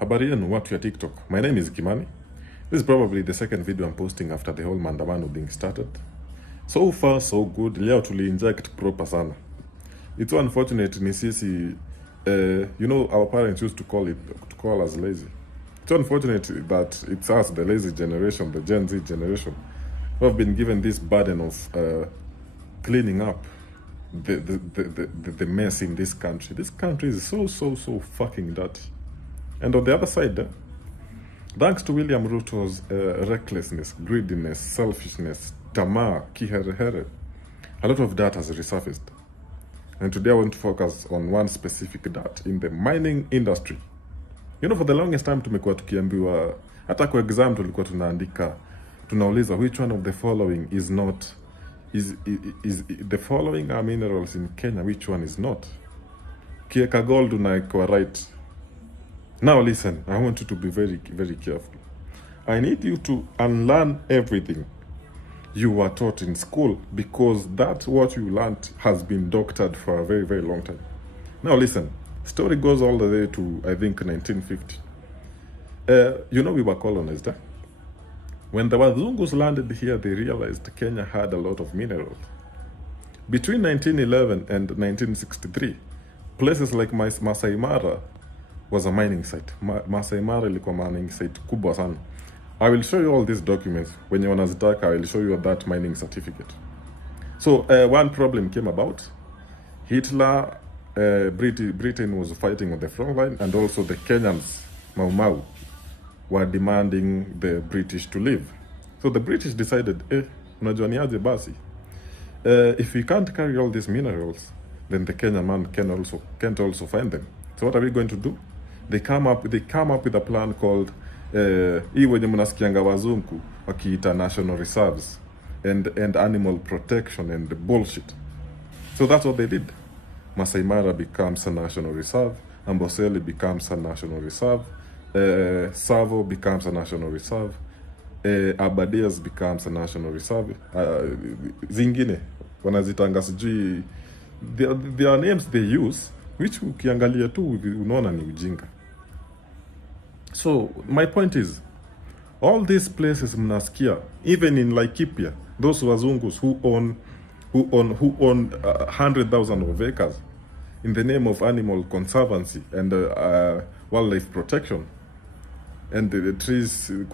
Habari yenu watu ya TikTok. My name is Kimani. This is probably the second video I'm posting after the whole maandamano being started. So far so good. Leo tuli-inject proper sana. It's so unfortunate ni sisi our parents used to call us lazy. It's so unfortunate that it's us, the lazy generation, the Gen Z generation, who have been given this burden of cleaning up the mess in this country. This country is so fucking dirty. And on the other side, thanks to William Ruto's recklessness, greediness, selfishness, tamaa, kiherehere, a lot of that has resurfaced. And today I want to focus on one specific that in the mining industry. For the longest time tumekuwa tukiambiwa, hata kwa exam tulikuwa tunauliza which one of the following is not, is the following are minerals in Kenya, which one is not? Kieka gold unaekwa right. Now listen, I want you to be very careful. I need you to unlearn everything you were taught in school, because that what you learned has been doctored for a very long time. Now listen, story goes all the way to, I think, 1950. We were colonized. When the Wazungus landed here, they realized Kenya had a lot of minerals. Between 1911 and 1963, places like Masai Mara was a mining site. Masai Mara ilikuwa mining site kubwa sana. I will show you all these documents. When you wanazitaka, I will show you that mining certificate. So one problem came about. Hitler, Britain was fighting on the front line, and also the Kenyans, Mau Mau, were demanding the British to leave. So the British decided, unajua ni aje basi, if we can't carry all these minerals, then the Kenyan man can't also find them. So what are we going to do? They come up with a plan called hii wenye mnasikianga wazungu wakiita national reserves and animal protection and bullshit. So that's what they did. Masai Mara becomes a national reserve, Amboseli becomes a national reserve, Savo becomes a national reserve, Aberdares becomes a national reserve, zingine wanazitanga sijui, there are names they use which ukiangalia tu unaona ni ujinga. So my point is, all these places mnasikia, even in Laikipia, those wazungus who own 100,000 of acres in the name of animal conservancy and wildlife protection, and the trees, I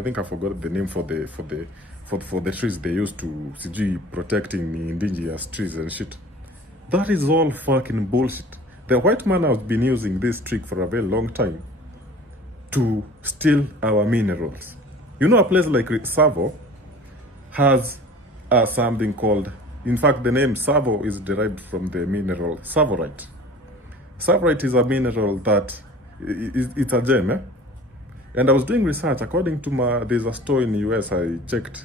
think I forgot the name for the trees they used to protecting indigenous trees and shit. That is all fucking bullshit. The white man has been using this trick for a very long time to steal our minerals. A place like Savo has something called, in fact, the name Savo is derived from the mineral Savorite. Savorite is a mineral that, it's a gem, And I was doing research. According to there's a store in the US, I checked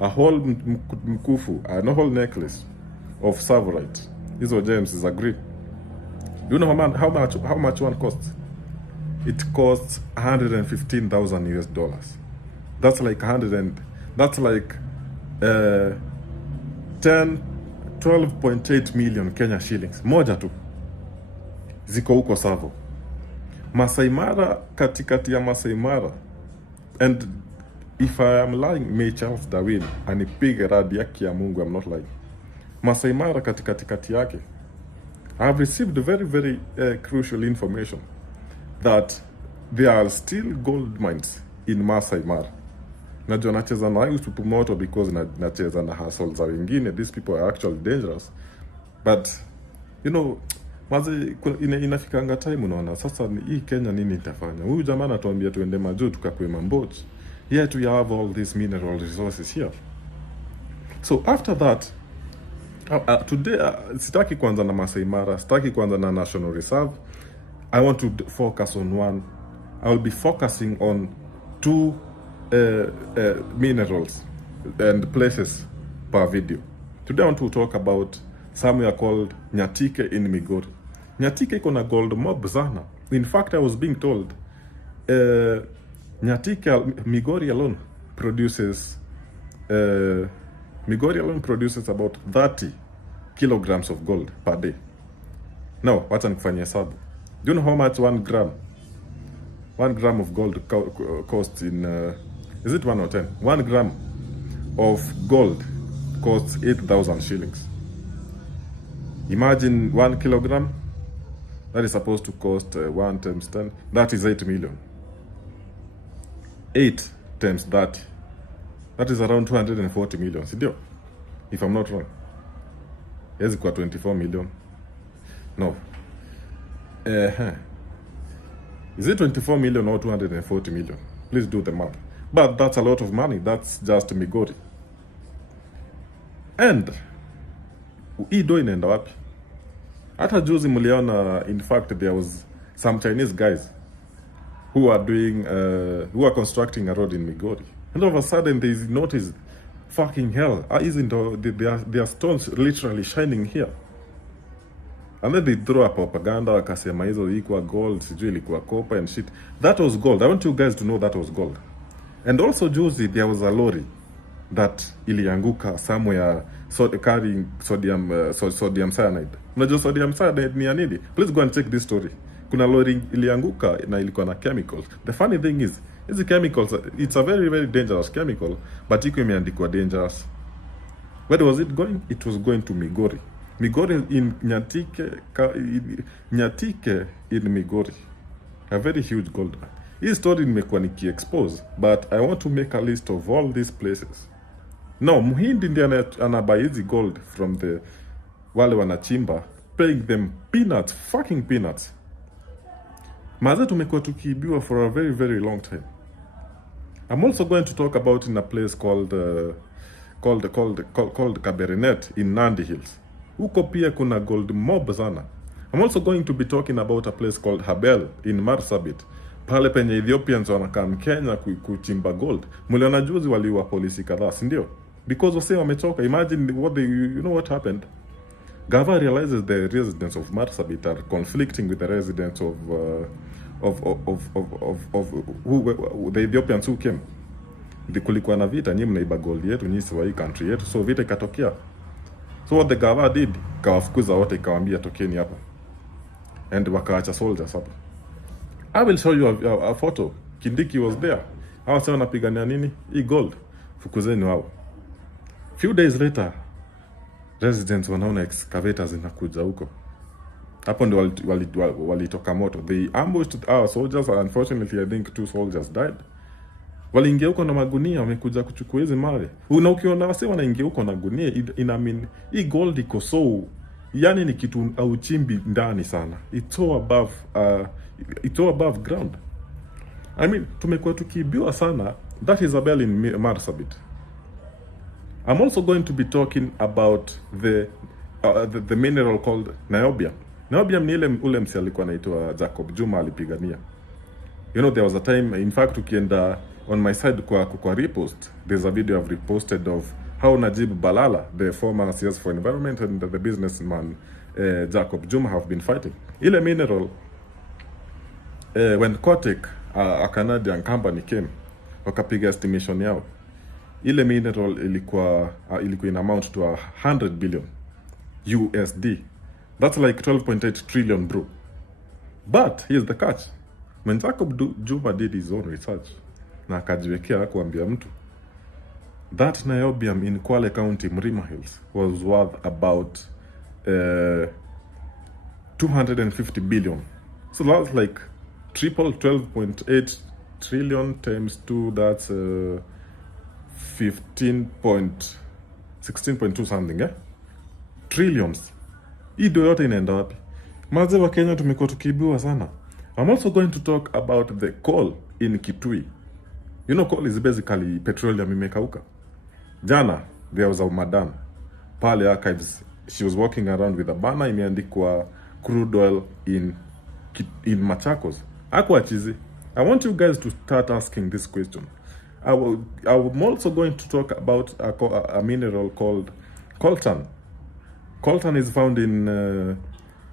a whole mkufu, a whole necklace of Savorite. These are gems, is a grip. You know how much one costs? It costs $115,000 US. That's like 12.8 million Kenya shillings. Moja tu ziko huko Savo. Masai Mara, katikati ya Masai Mara, and if I am lying, may Charles Darwin anipige radi yake ya Mungu, I'm not lying. Masai Mara katikati yake, I have received very crucial information that there are still gold mines in Masai Mara. Najua nacheza na YouTube moto because nacheza na hustle za wengine. These people are actually dangerous. But mazi inafikanga time unaona sasa hii Kenya nini itafanya? Huyu jamaa anatuambia tuende majuu tukakwe mambochi. Yet we have all these mineral resources here. So after that, today sitaki kwanza na Masai Mara, sitaki kwanza na National Reserve. I want to focus on one. I will be focusing on two minerals and places per video. Today I want to talk about somewhere called Nyatike in Migori. Nyatike iko na gold mob sana. In fact, I was being told Nyatike, Migori alone produces about 30 kilograms of gold per day. Now, wacha nikufanyia hesabu. Do you know how much 1 gram of gold costs in, is it 1 or 10? 1 gram of gold costs 8,000 shillings. Imagine 1 kilogram, that is supposed to cost 1 times 10, that is 8 million. 8 times that is around 240 million, sindio? If I'm not wrong. Yes, it's 24 million. No. Is it 24 million or 240 million? Please do the math. But that's a lot of money. That's just Migori. And Ido inaenda wapi? Hata juzi mliona, in fact, there was some Chinese guys who are doing, who are constructing a road in Migori. And all of a sudden they noticed, fucking hell, isn't their stones literally shining here? And then they throw up propaganda, wakasema hizo ilikuwa gold, sijui ilikuwa copper and shit. That was gold. I want you guys to know that was gold. And also juzi, there was a lorry that ilianguka somewhere, carrying sodium cyanide. Unajua sodium cyanide ni nini? Please go and check this story. Kuna lorry ilianguka na ilikuwa na chemicals. The funny thing is, hizi chemicals, it's a very, very dangerous chemical, but iko imeandikwa dangerous. Where was it going? It was going to Migori. Migori in Nyatike in Migori. A very huge gold mine. Hii story nimekuwa niki-expose, but I want to make a list of all these places. No, Muhindi ndiye anabuy hizi gold from the wale wanachimba, paying them peanuts, fucking peanuts. Maze tumekuwa tukiibiwa for a very, very long time. I'm also going to talk about in a place called Kaberenet in Nandi Hills. Huko pia kuna gold mob sana. I'm also going to be talking about a place called Habel in Marsabit. Pale penye Ethiopians wanakaa Kenya kuchimba gold. Muliona juzi waliwa polisi kadhaa, si ndio? Because wase wamechoka. Imagine what you know what happened? Gava realizes the residents of Marsabit are conflicting with the residents of the Ethiopians who came. Kulikuwa na vita, nyinyi mnaiba gold yetu, nyinyi si wa hii country yetu. So vita ikatokea. So what the Gava did, kawafukuza wote, ikawaambia tokeni hapa. And wakaacha soldiers hapa. I will show you a photo. Kindiki was there. Hawa sema wanapigania nini? Hii gold. Fukuzeni wao. Few days later, residents wanaona excavators zinakuja huko. Hapo ndio walitoka moto. They ambushed our soldiers. Unfortunately, I think 2 soldiers died. Waliingia huko na magunia, wamekuja kuchukua hizi mawe. Na ukiona wase wanaingia huko na gunia, ina mean hii gold iko so, yani ni kitu au chimbi ndani sana. It's so above ground. I mean, tumekuwa tukiibiwa sana. That is a bell in Marsabit. I'm also going to be talking about the mineral called niobium. Niobium ni ule msi alikuwa anaitwa Jacob Juma alipigania. You know, there was a time, in fact, ukienda on my side kwa repost, there's a video I've reposted of how Najib Balala, the former CS for environment, and the businessman Jacob Juma have been fighting. Ile mineral, when Kotek, a Canadian company, came, wakapiga estimation yao, ile mineral ilikuwa in amount to 100 billion USD. That's like 12.8 trillion, bro. But here's the catch. When Jacob Juma did his own research, na akajiwekea kuambia mtu, that niobium in Kwale County, Mrima Hills, was worth about 250 billion. So that's like triple, 12.8 trillion times 2, that's 16.2 something, trillions. Hii ndio yote inaenda wapi? Maze wa Kenya tumekuwa tukiibiwa sana. I'm also going to talk about the coal in Kitui. You know, coal is basically petroleum imekauka. Jana, there was a madam, pale archives, she was walking around with a banner imeandikwa crude oil in Machakos. Hakuwa chizi. I want you guys to start asking this question. I'm also going to talk about a mineral called coltan. Coltan is found it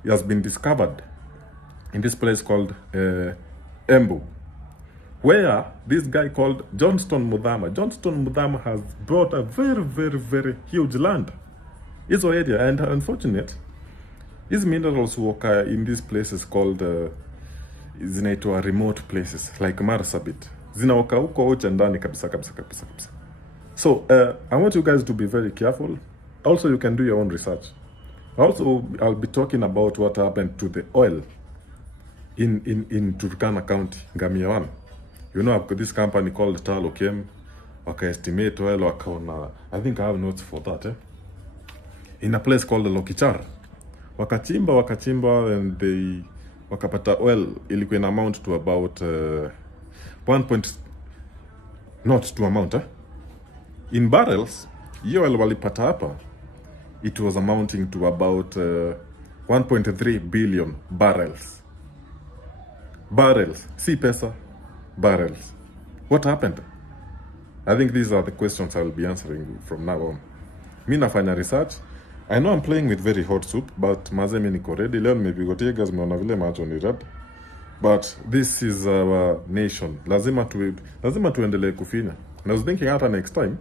has been discovered in this place called Embu, where this guy called Johnston Muthama has bought a very, very, very huge land. It's area, and unfortunate, These minerals huoka in these places called zinaitwa remote places like Marsabit. Zinaoka huko ocha ndani kabisa. So I want you guys to be very careful. Also, you can do your own research. Also, I'll be talking about what happened to the oil in Turkana County, Ngamia 1. You know, I've got this company called Talo came, waka-estimate oil, wakaona, I think I have notes for that, in a place called Lokichar. Wakachimba, and they wakapata oil ilikuwa in amount to about not to amount, in barrels, hiyo oil walipata hapa, it was amounting to about 1.3 billion barrels. Barrels, si pesa, barrels. What happened? I think these are the questions I will be answering from now on. Mi nafanya research. I know I'm playing with very hot soup, but maze mi niko ready. Leo nimepigotia gas, meona vile macho ni red. But this is our nation. Lazima tuendelee kufinya. And I was thinking hata next time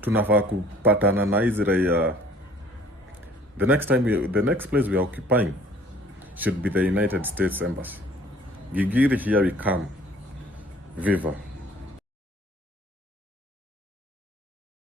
tunafaa kupatana na Israel. The next place we are occupying should be the United States Embassy. Gigiri, here we come. Viva.